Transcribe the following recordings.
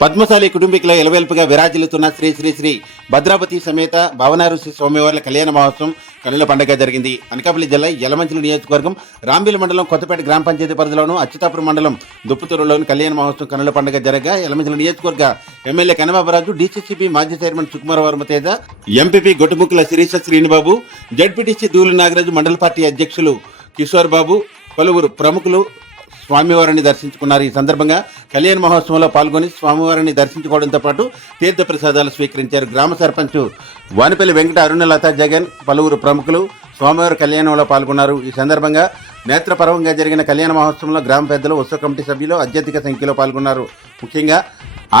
పద్మశాలి కుటుంబీకుల ఎలవేల్పుగా విరాజిల్లుతున్న శ్రీ శ్రీ శ్రీ భద్రావతి సమేత భావనారు శ్రీ స్వామివార్ల కళ్యాణ మహోత్సవం కన్నుల పండుగ జరిగింది. అనకాపల్లి జిల్లా యలమంచిలి నియోజకవర్గం రాంబీల్ మండలం కొత్తపేట గ్రామ పంచాయతీ పరిధిలోను అచ్యుతాపురం మండలం దుప్పుతూరులోని కళ్యాణ మహోత్సవం కన్నుల పండుగ జరగా యలమంచిలి నియోజకవర్గ ఎమ్మెల్యే కనబాబరాజు, డీసీసీబీ మాజీ chairman Sukumara Varmateja, MPP Gottumukkula Sirisha Srinibabu, ZPTC Dulu Nagaraju, మండల పార్టీ అధ్యక్షులు కిషోర్ బాబు, పలువురు ప్రముఖులు స్వామివారిని దర్శించుకున్నారు. ఈ సందర్భంగా కళ్యాణ మహోత్సవంలో పాల్గొని స్వామివారిని దర్శించుకోవడంతో పాటు తీర్థ ప్రసాదాలు స్వీకరించారు. గ్రామ సర్పంచ్ వానిపల్లి వెంకట అరుణలత జగన్, పలువురు ప్రముఖులు స్వామివారి కళ్యాణంలో పాల్గొన్నారు. ఈ సందర్భంగా నేత్రపర్వంగా జరిగిన కళ్యాణ మహోత్సవంలో గ్రామ పెద్దలు, ఉత్సవ కమిటీ సభ్యులు అత్యధిక సంఖ్యలో పాల్గొన్నారు. ముఖ్యంగా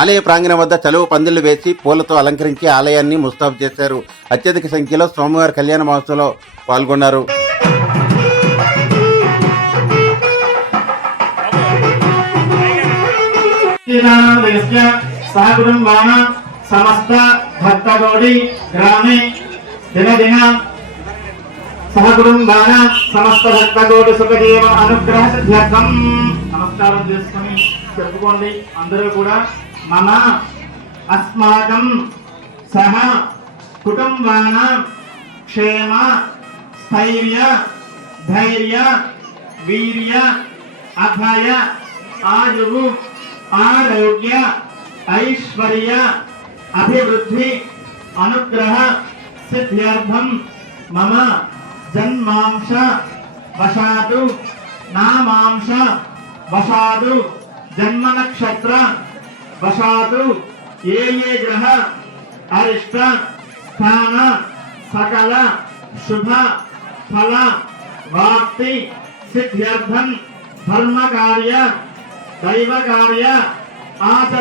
ఆలయ ప్రాంగణం వద్ద చలువ పందిళ్లు వేసి పూలతో అలంకరించి ఆలయాన్ని ముస్తాబు చేశారు. అత్యధిక సంఖ్యలో స్వామివారి కళ్యాణ మహోత్సవంలో పాల్గొన్నారు. सहकुटुम्बान समस्त भक्तगौड़ी ग्रामे दिनदिन सहकुटुम्बान समस्त भक्तगौड़ी सुखदेव अनुग्रह सिद्ध्यर्थम नमस्कारं చేసుకొని చెప్పుకోండి. అందరూ కూడా మమ అస్మాకం సహ కుటుంబాన క్షేమ స్థైర్య ధైర్య వీర్య అభయ ఆయువు आरोग्य ऐश्वर्य अभिवृद्धि अनुग्रह सिद्ध्यर्थम मम जन्मांश वशातु नामांश वशातु जन्म नक्षत्र वशातु ये ग्रह अरिष्ट स्थान सकल शुभ फल वाप्ति सिद्ध्यर्थम धर्म कार्य दैव कार्य आचरण